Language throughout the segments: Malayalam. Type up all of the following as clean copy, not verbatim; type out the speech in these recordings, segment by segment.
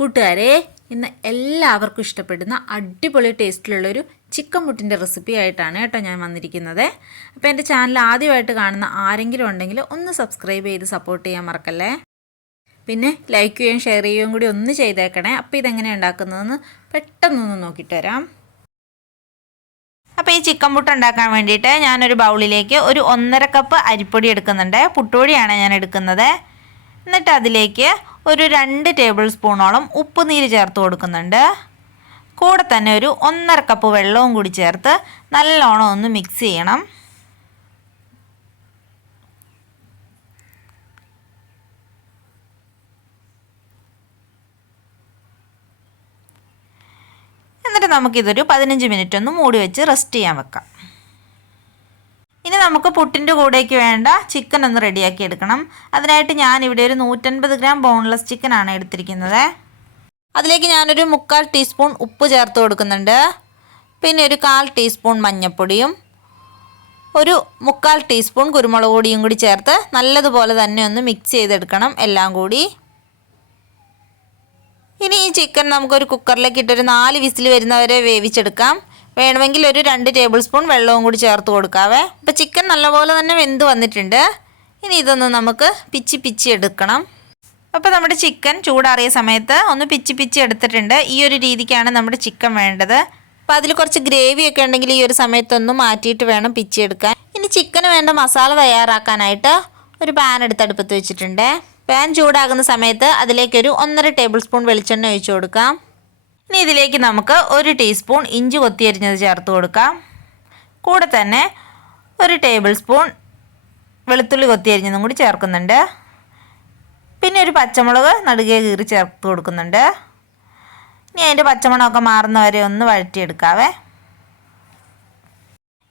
കൂട്ടുകാരെ, ഇന്ന് എല്ലാവർക്കും ഇഷ്ടപ്പെടുന്ന അടിപൊളി ടേസ്റ്റിലുള്ളൊരു ചിക്കൻ പുട്ടിൻ്റെ റെസിപ്പി ആയിട്ടാണ് കേട്ടോ ഞാൻ വന്നിരിക്കുന്നത്. അപ്പോൾ എൻ്റെ ചാനൽ ആദ്യമായിട്ട് കാണുന്ന ആരെങ്കിലും ഉണ്ടെങ്കിൽ ഒന്ന് സബ്സ്ക്രൈബ് ചെയ്ത് സപ്പോർട്ട് ചെയ്യാൻ മറക്കല്ലേ. പിന്നെ ലൈക്ക് ചെയ്യുകയും ഷെയർ ചെയ്യുകയും കൂടി ഒന്ന് ചെയ്തേക്കണേ. അപ്പോൾ ഇതെങ്ങനെയാണ് ഉണ്ടാക്കുന്നതെന്ന് പെട്ടെന്നൊന്ന് നോക്കിയിട്ട് വരാം. അപ്പോൾ ഈ ചിക്കൻ പുട്ട് ഉണ്ടാക്കാൻ വേണ്ടിയിട്ട് ഞാനൊരു ബൗളിലേക്ക് ഒരു 1.5 കപ്പ് അരിപ്പൊടി എടുക്കുന്നുണ്ട്. പുട്ടുപൊടിയാണ് ഞാൻ എടുക്കുന്നത്. എന്നിട്ട് അതിലേക്ക് ഒരു 2 ടേബിൾ സ്പൂണോളം ഉപ്പ് നീര് ചേർത്ത് കൊടുക്കുന്നുണ്ട്. കൂടെ തന്നെ ഒരു 1.5 കപ്പ് വെള്ളവും കൂടി ചേർത്ത് നല്ലോണം ഒന്ന് മിക്സ് ചെയ്യണം. എന്നിട്ട് നമുക്കിതൊരു 15 മിനിറ്റ് ഒന്ന് മൂടി വെച്ച് റെസ്റ്റ് ചെയ്യാൻ വെക്കാം. ഇനി നമുക്ക് പുട്ടിൻ്റെ കൂടേക്ക് വേണ്ട ചിക്കൻ ഒന്ന് റെഡിയാക്കി എടുക്കണം. അതിനായിട്ട് ഞാനിവിടെ ഒരു 150 ഗ്രാം ബോൺലെസ് ചിക്കനാണ് എടുത്തിരിക്കുന്നത്. അതിലേക്ക് ഞാനൊരു 3/4 ടീസ്പൂൺ ഉപ്പ് ചേർത്ത് കൊടുക്കുന്നുണ്ട്. പിന്നെ ഒരു 1/4 ടീസ്പൂൺ മഞ്ഞൾപ്പൊടിയും ഒരു 3/4 ടീസ്പൂൺ കുരുമുളക് പൊടിയും കൂടി ചേർത്ത് നല്ലതുപോലെ തന്നെ ഒന്ന് മിക്സ് ചെയ്തെടുക്കണം എല്ലാം കൂടി. ഇനി ഈ ചിക്കൻ നമുക്കൊരു കുക്കറിലേക്ക് ഇട്ടൊരു 4 വിസിൽ വരുന്നവരെ വേവിച്ചെടുക്കാം. വേണമെങ്കിൽ ഒരു 2 ടേബിൾ സ്പൂൺ വെള്ളവും കൂടി ചേർത്ത് കൊടുക്കാവേ. അപ്പോൾ ചിക്കൻ നല്ലപോലെ തന്നെ വെന്ത് വന്നിട്ടുണ്ട്. ഇനി ഇതൊന്ന് നമുക്ക് പിച്ചി എടുക്കണം. അപ്പോൾ നമ്മുടെ ചിക്കൻ ചൂടാറിയ സമയത്ത് ഒന്ന് പിച്ചി എടുത്തിട്ടുണ്ട്. ഈ ഒരു രീതിക്കാണ് നമ്മുടെ ചിക്കൻ വേണ്ടത്. അപ്പോൾ അതിൽ കുറച്ച് ഗ്രേവിയൊക്കെ ഉണ്ടെങ്കിൽ ഈ ഒരു സമയത്തൊന്ന് മാറ്റിയിട്ട് വേണം പിച്ചിയെടുക്കാൻ. ഇനി ചിക്കന് വേണ്ട മസാല തയ്യാറാക്കാനായിട്ട് ഒരു പാൻ എടുത്ത് അടുപ്പത്ത് വെച്ചിട്ടുണ്ട്. പാൻ ചൂടാകുന്ന സമയത്ത് അതിലേക്കൊരു 1.5 ടേബിൾ സ്പൂൺ വെളിച്ചെണ്ണ ഒഴിച്ചു കൊടുക്കാം. ഇനി ഇതിലേക്ക് നമുക്ക് 1 ടീസ്പൂൺ ഇഞ്ചി കൊത്തിയരിഞ്ഞത് ചേർത്ത് കൊടുക്കാം. കൂടെ തന്നെ 1 ടേബിൾ സ്പൂൺ വെളുത്തുള്ളി കൊത്തിയരിഞ്ഞതും കൂടി ചേർക്കുന്നുണ്ട്. പിന്നെ ഒരു പച്ചമുളക് നടുകെ കീറി ചേർത്ത് കൊടുക്കുന്നുണ്ട്. ഇനി അതിൻ്റെ പച്ചമണമൊക്കെ മാറുന്നവരെ ഒന്ന് വഴറ്റിയെടുക്കാവേ.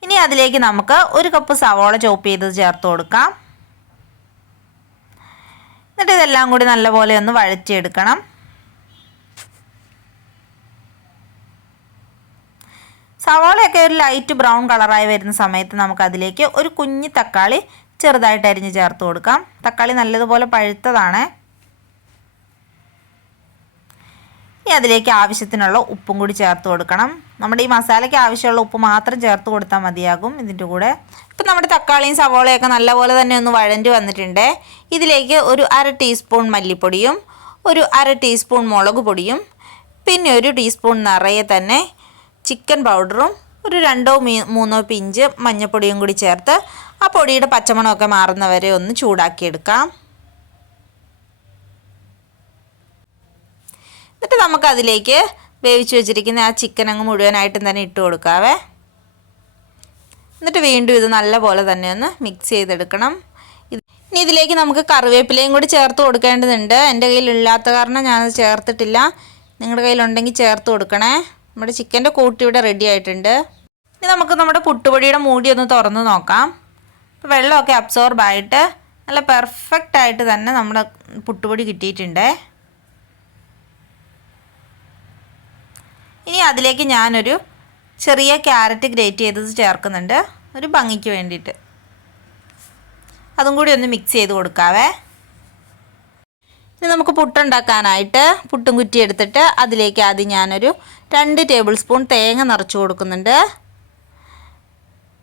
ഇനി അതിലേക്ക് നമുക്ക് 1 കപ്പ് സവോള ചോപ്പ് ചെയ്തത് ചേർത്ത് കൊടുക്കാം. എന്നിട്ട് ഇതെല്ലാം കൂടി നല്ലപോലെ ഒന്ന് വഴറ്റിയെടുക്കണം. സവാളയൊക്കെ ഒരു ലൈറ്റ് ബ്രൗൺ കളറായി വരുന്ന സമയത്ത് നമുക്കതിലേക്ക് ഒരു കുഞ്ഞി തക്കാളി ചെറുതായിട്ട് അരിഞ്ഞ് ചേർത്ത് കൊടുക്കാം. തക്കാളി നല്ലതുപോലെ പഴുത്തതാണ്. ഇനി അതിലേക്ക് ആവശ്യത്തിനുള്ള ഉപ്പും കൂടി ചേർത്ത് കൊടുക്കണം. നമ്മുടെ ഈ മസാലയ്ക്ക് ആവശ്യമുള്ള ഉപ്പ് മാത്രം ചേർത്ത് കൊടുത്താൽ മതിയാകും ഇതിൻ്റെ കൂടെ. ഇപ്പം നമ്മുടെ തക്കാളിയും സവാളയൊക്കെ നല്ലപോലെ തന്നെ ഒന്ന് വഴണ്ടി വന്നിട്ടുണ്ട്. ഇതിലേക്ക് ഒരു 1/2 ടീസ്പൂൺ മല്ലിപ്പൊടിയും ഒരു 1/2 ടീസ്പൂൺ മുളക് പൊടിയും പിന്നെ 1 ടീസ്പൂൺ നിറയെ തന്നെ ചിക്കൻ പൗഡറും ഒരു 2-3 പിഞ്ച് മഞ്ഞൾപ്പൊടിയും കൂടി ചേർത്ത് ആ പൊടിയുടെ പച്ചമണമൊക്കെ മാറുന്നവരെ ഒന്ന് ചൂടാക്കിയെടുക്കാം. എന്നിട്ട് നമുക്കതിലേക്ക് വേവിച്ച് വെച്ചിരിക്കുന്ന ആ ചിക്കൻ അങ്ങ് മുഴുവനായിട്ടും തന്നെ ഇട്ട് കൊടുക്കാവേ. എന്നിട്ട് വീണ്ടും ഇത് നല്ലപോലെ തന്നെ ഒന്ന് മിക്സ് ചെയ്തെടുക്കണം. ഇനി ഇതിലേക്ക് നമുക്ക് കറിവേപ്പിലയും കൂടി ചേർത്ത് കൊടുക്കേണ്ടതുണ്ട്. എൻ്റെ കയ്യിലില്ലാത്ത കാരണം ഞാനത് ചേർത്തിട്ടില്ല. നിങ്ങളുടെ കയ്യിലുണ്ടെങ്കിൽ ചേർത്ത് കൊടുക്കണേ. നമ്മുടെ ചിക്കൻ്റെ കൂട്ട് ഇവിടെ റെഡി ആയിട്ടുണ്ട്. ഇനി നമുക്ക് നമ്മുടെ പുട്ടുപൊടിയുടെ മൂടി ഒന്ന് തുറന്ന് നോക്കാം. അപ്പോൾ വെള്ളമൊക്കെ അബ്സോർബായിട്ട് നല്ല പെർഫെക്റ്റായിട്ട് തന്നെ നമ്മുടെ പുട്ടുപൊടി കിട്ടിയിട്ടുണ്ട്. ഇനി അതിലേക്ക് ഞാനൊരു ചെറിയ ക്യാരറ്റ് ഗ്രേറ്റ് ചെയ്തത് ചേർക്കുന്നുണ്ട് ഒരു ഭംഗിക്ക് വേണ്ടിയിട്ട്. അതും കൂടി ഒന്ന് മിക്സ് ചെയ്ത് കൊടുക്കാവേ. ഇനി നമുക്ക് പുട്ടുണ്ടാക്കാനായിട്ട് പുട്ടും കുറ്റി എടുത്തിട്ട് അതിലേക്ക് ആദ്യം ഞാനൊരു 2 ടേബിൾ സ്പൂൺ തേങ്ങ നിറച്ച് കൊടുക്കുന്നുണ്ട്.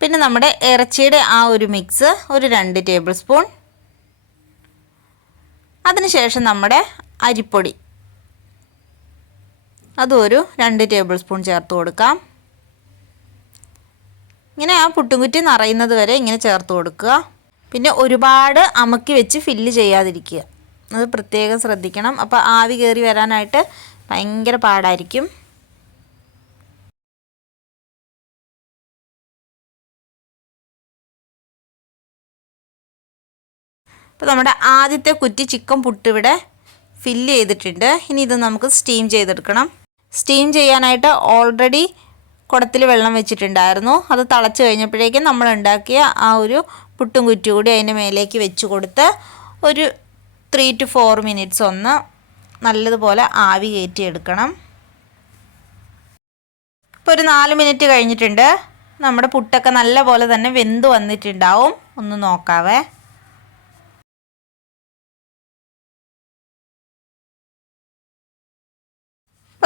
പിന്നെ നമ്മുടെ ഇറച്ചിയുടെ ആ ഒരു മിക്സ് ഒരു 2 ടേബിൾ സ്പൂൺ. അതിനുശേഷം നമ്മുടെ അരിപ്പൊടി അതും ഒരു 2 ടേബിൾ സ്പൂൺ ചേർത്ത് കൊടുക്കാം. ഇങ്ങനെ ആ പുട്ടുംകുറ്റി നിറയുന്നത് വരെ ഇങ്ങനെ ചേർത്ത് കൊടുക്കുക. പിന്നെ ഒരുപാട് അമക്കി വെച്ച് ഫില്ല് ചെയ്യാതിരിക്കുക, അത് പ്രത്യേകം ശ്രദ്ധിക്കണം. അപ്പോൾ ആവി കയറി വരാനായിട്ട് ഭയങ്കര പാടായിരിക്കും. അപ്പോൾ നമ്മുടെ ആദ്യത്തെ കുറ്റി ചിക്കൻ പുട്ട് ഇവിടെ ഫില്ല് ചെയ്തിട്ടുണ്ട്. ഇനി ഇത് നമുക്ക് സ്റ്റീം ചെയ്തെടുക്കണം. സ്റ്റീം ചെയ്യാനായിട്ട് ഓൾറെഡി കുടത്തിൽ വെള്ളം വെച്ചിട്ടുണ്ടായിരുന്നു. അത് തിളച്ച് കഴിഞ്ഞപ്പോഴേക്കും നമ്മൾ ഉണ്ടാക്കിയ ആ ഒരു പുട്ടും കുറ്റി കൂടി അതിൻ്റെ മേലേക്ക് വെച്ച് കൊടുത്ത് ഒരു 3 to 4 മിനിറ്റ്സ് ഒന്ന് നല്ലതുപോലെ ആവി കയറ്റിയെടുക്കണം. ഇപ്പോൾ ഒരു 4 മിനിറ്റ് കഴിഞ്ഞിട്ടുണ്ട്. നമ്മുടെ പുട്ടൊക്കെ നല്ലപോലെ തന്നെ വെന്ത് വന്നിട്ടുണ്ടാവും. ഒന്ന് നോക്കാവേ.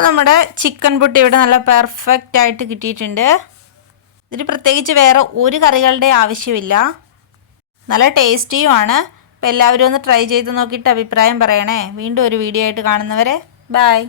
അപ്പോൾ നമ്മുടെ ചിക്കൻ പുട്ട് ഇവിടെ നല്ല പെർഫെക്റ്റ് ആയിട്ട് കിട്ടിയിട്ടുണ്ട്. ഇതിന് പ്രത്യേകിച്ച് വേറെ ഒരു കറികളുടെ ആവശ്യമില്ല. നല്ല ടേസ്റ്റിയുമാണ്. അപ്പോൾ എല്ലാവരും ഒന്ന് ട്രൈ ചെയ്ത് നോക്കിയിട്ട് അഭിപ്രായം പറയണേ. വീണ്ടും ഒരു വീഡിയോ ആയിട്ട് കാണുന്നവരെ ബൈ.